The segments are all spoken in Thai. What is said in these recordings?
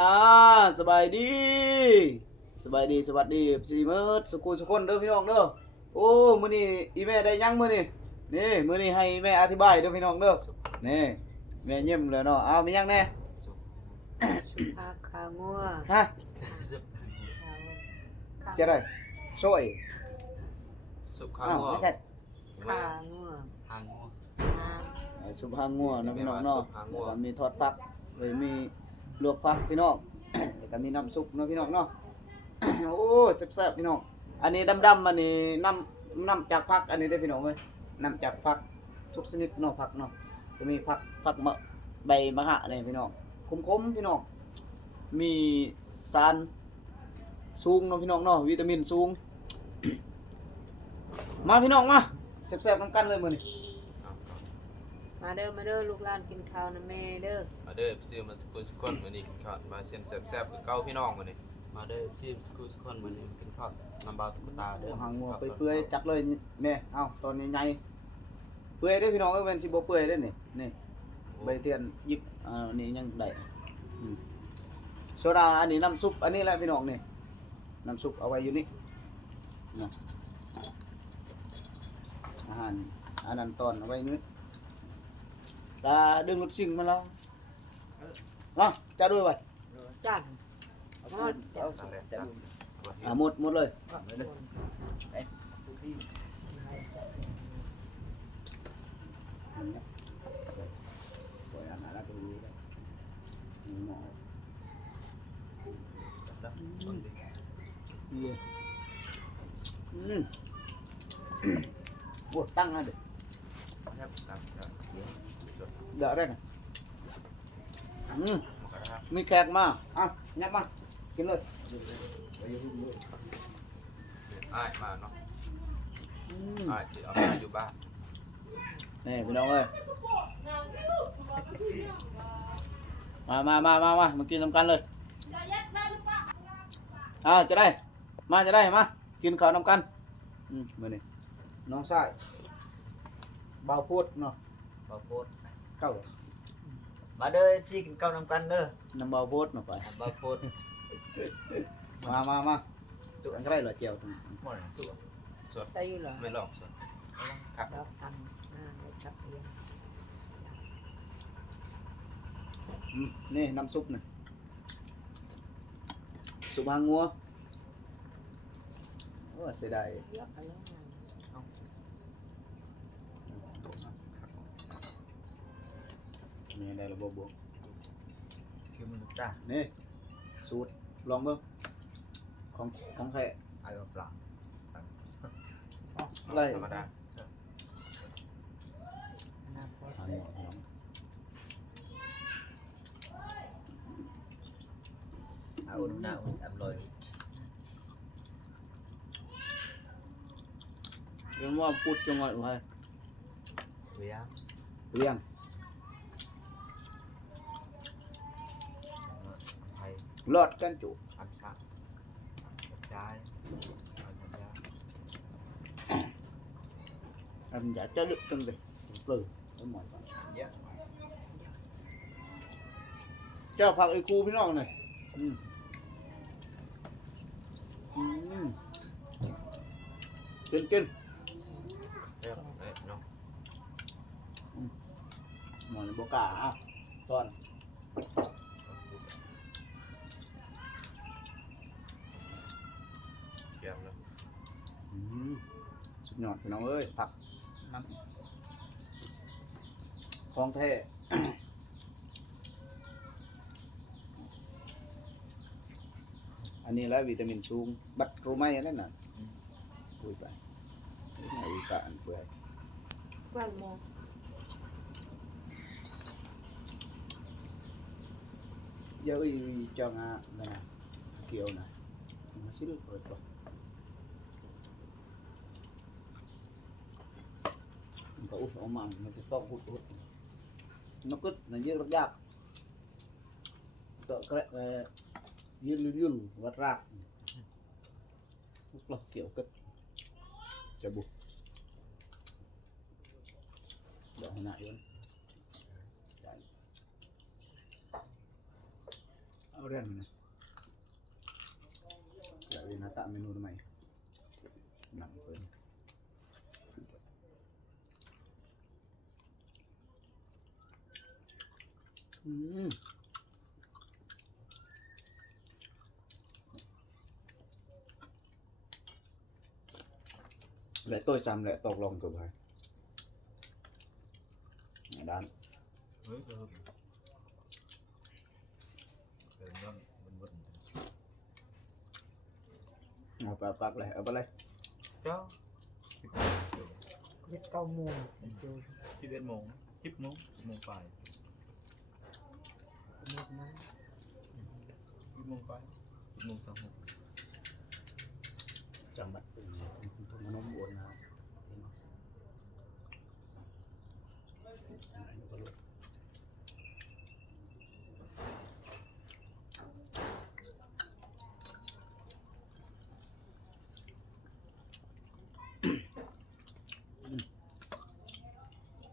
อ่าสบายดีสบายดีสวัสดีสีมืดสุขุสุคนเด้อพี่น้องเด้อโอ้มื้อนี้อีแม่ได้ยังมื้อนี้นี่มื้อนี้ให้แม่อธิบายเด้อพี่น้องเด้อนี่แม่ยิ้มแล้วเนาะอ้าวมียังแน่ ปลาขางัว ฮะ ขา เสียได้ช่วย สุขข้า อ้าว งัว ไม่ใช่ ขางัว หางงัว สุภาพงัวเนาะพี่น้องเนาะ สุภาพงั แล้ว ว ก็มีทอดผักเลยมีลวกผักพี่น้อง แล้วก็มีน้ำซุปเนาะพี่น้องเนาะ โอ้แซ่บๆพี่น้องอันนี้ดำๆอันนี้น้ำจากผักอันนี้ได้อพี่น้องเว้ยน้ำจากผักทุกชนิดเนาะผักเนาะจะมีผักมะใบมะฮะนี่พี่น้องคมๆพี่น้องมีสารสูงเนาะพี่น้องเนาะวิตามินสูง มาพี่น้องมาแซ่บๆนำกันเลยมื้อนี้ มาเด้อลูกหลานกินข้าวนะแม่เด้อ มาเด้อซีมาสกุลสกุลมื้อนี้กินข้าวมาเส้นแซ่บๆคือเก่าพี่น้องมื้อนี้มาเด้อซีสกุลสกุลมื้อนี้กินข้าวน้ำบาวตุ๊กตาเด้อ หางงัวเปื่อยๆจักเลยแม่เอ้าตอนนี้ใหญ่เปื่อยได้อพี่น้องเอ้ยเป็นสิบ่เปื่อยได้อนี่ใบเทียนหยิบนี่ยังได้อืมโซดาอันนี้น้ำซุปอันนี้แหละพี่น้องนี่น้ำซุปเอาไว้อยู่นี่นะอาหารอันนั้นตอนเอาไว้นี่ตาดึงลูกชิ้นมาแล้วจะด้วยไว้ จ้า นั่นแหละ หมดเลยปล่อยอาหารแล้วก็ดูได้หมอบดตั้งให้เด็กเดี๋ยวได้นะมีแขกมายับมากินเลย อ้ายมาเนาะอ้ายที่เอามาอยู่บ้าน นี่พี่น้องเอ้ยมากินน้ำกันเลยจะได้มากินข้าวน้ำกันมื้อนี้น้องชายเบาพูดเนาะ บาโพด เข้า มาเด้อพี่กินข้าวนำกันเด้อ น้ำเบาพูดเนาะไป บาโพด มาจุกันก็ได้เหรอเจียว หมด ตัวสด ใส่อยู่เหรอ ไม่ลอกสดครับ เราทำได้จับเอง นี่น้ำซุปนี่ซุปหางงัวโอ้เสียดาย เยอะกันแล้ว มีอะไรระบบวก คิวมันจ้า นี่สูตรลองเบิ่งของใคร ไอ้ปลา อะไร ธรรมดา อนาคต เอาอุ่นหน้าอุ่นอร่อย เรื่องว่าพูดจังหวัดอะไร เวียง เลี้ยง ไทย รอดกันจุ อันชักใจอันยา อันจะจะดึกจังเลยปลื้มไม่หมด เยอะ เจ้าผักไอ้ครูพี่น้องหน่อยกิน เด้อเนาะ หมอนโบกาตอน เกี่ยวเลย สุดยอดพี่น้องเอ้ยผักน้ำของแท้ อันนี้แล้ววิตามินสูงบัดรู้ไหมอันนั้นน่ะคุยไปไหนอีกอันเปื่อย กว้างมอง เยอะอีจังนะเกี่ยวนะมาซิลเปิดป่ะมันก็อุดออกมามันจะต้องอุดnó cứ là như nó giặc sợ cái yun vật rạc rất là kiểu cất cho buộc để hồi nãy luôn เอาเรื่องนะอยากเรียนหน้าตาเมนูทำไมหนังเพิ่นอืมและtôiจำและตกลงกับใครด้าน เฮ้ยเออเดินย่อนบน เอาปักเลยเอาไปเลย เจ้า เด็กเก้าโมงดู 11 โมง10 โมง10 โมงไป หมดนะ 10 โมงไป10 โมง36 จังหวัดทุ่งมนมบนนะครับ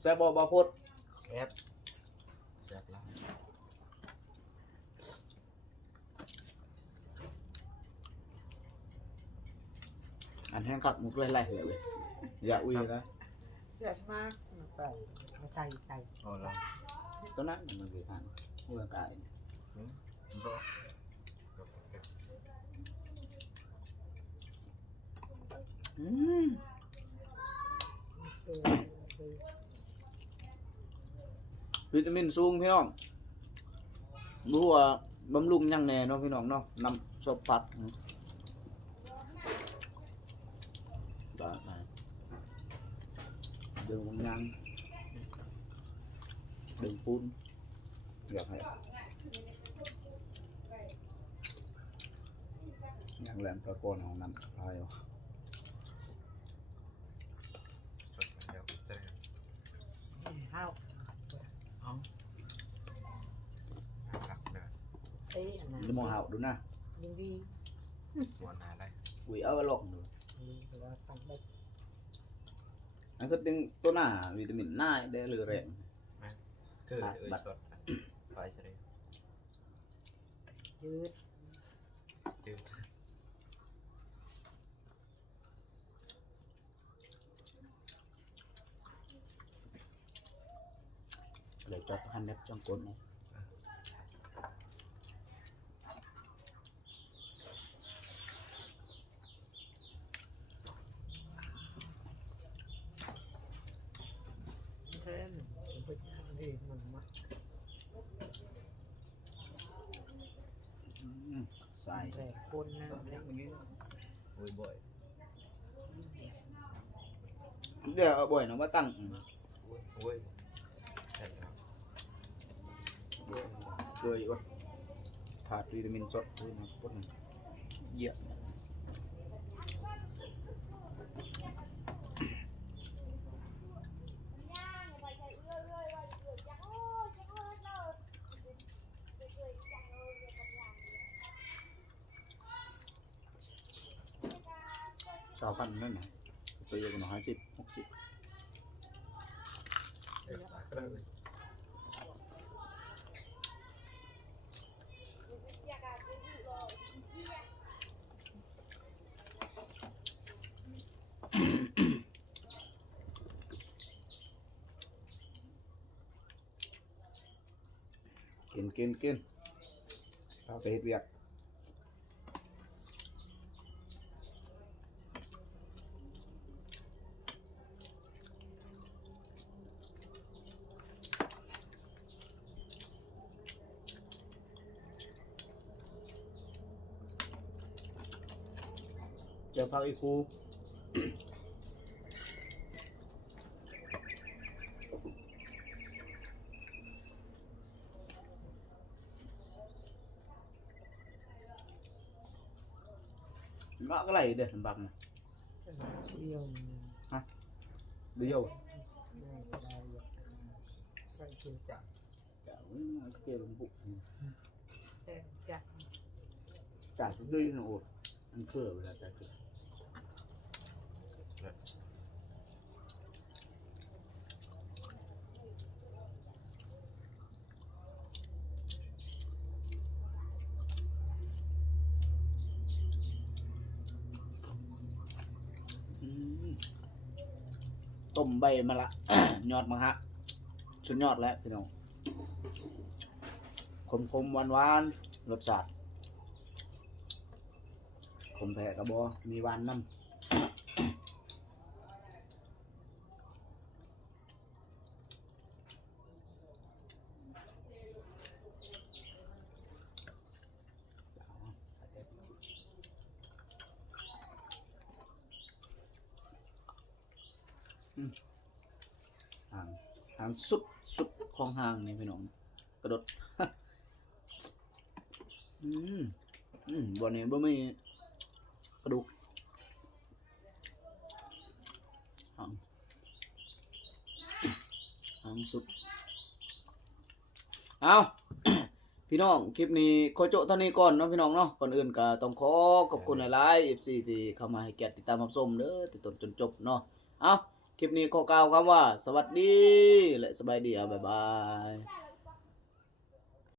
แซ่บบ่พด แอปแซ่บหลาย อันแห้งกัดมุกไล่ๆเลยอย่าอุ้ยนะ เดือดมากไปมาใส่ พอแล้ว ตัวนั้นมันคือทางหัวกาย มันก็ อืม เออ วิตามินสูงพี่น้องรู้ว่าบำรุงยังแน่เนาะพี่น้องเนาะน้ำซอสผัดได้đường băng nhang đường phun gặp hay nhang làm cho con nào nằm ai rồi สดอย่างเดียวจะได้ ข้าว หักเดิน เอ้ยอันนั้น đi mua hậu đúng nè ยังดี หัวหนาได้ quỷ ớt lộn rồi แล้วตั้งได้ anh có tiếng tốt nào vitamin nai để lừa rèn คือสดไปใช่ไหม ยืด ดื่ม để cho hành đẹp trong cuốn này แค่นั้นไปทำเองมันมา xài แต่คนนะ ยังอย่างนี้โอ้ยบ่อย để ở buổi nó bắt tăng โอ้ยใช่ครับ cười quá thả vitamin sốt thôi nó tốt này dịa sao khăn nữa này tôi yêu nó 50 60 kiên tao phải hết việc chờ phao y khu bác cái này để làm bạc này เดียว đi đâu แม่ก็ได้ไปกินจับ cả cái kia lồng bụng แต่จับ cả cái đi nó ột ăn cửa là cả cửa มต้มใบมะละ ยอดมะฮะสุดยอดแล้วพี่น้องคมๆหวานๆรสชาติขมแท้กระบอมีหวานน้ำ หางสุดของหางนี่พี่น้องกระโดด บ่นี้บ่มีกระดูกหางสุดเอา พี่น้องคลิปนี้ขอโจเท่านี้ก่อนเนาะพี่น้องเนาะก่อนอื่นก็ต้องขอขอบคุณหลายๆ FC ที่เข้ามาให้เกียรติติดตามรับชมเด้อติดตามจนจบเนาะเอาคลิปนี้ขอกล่าวคำว่าสวัสดีและสบายดีบ๊ายบาย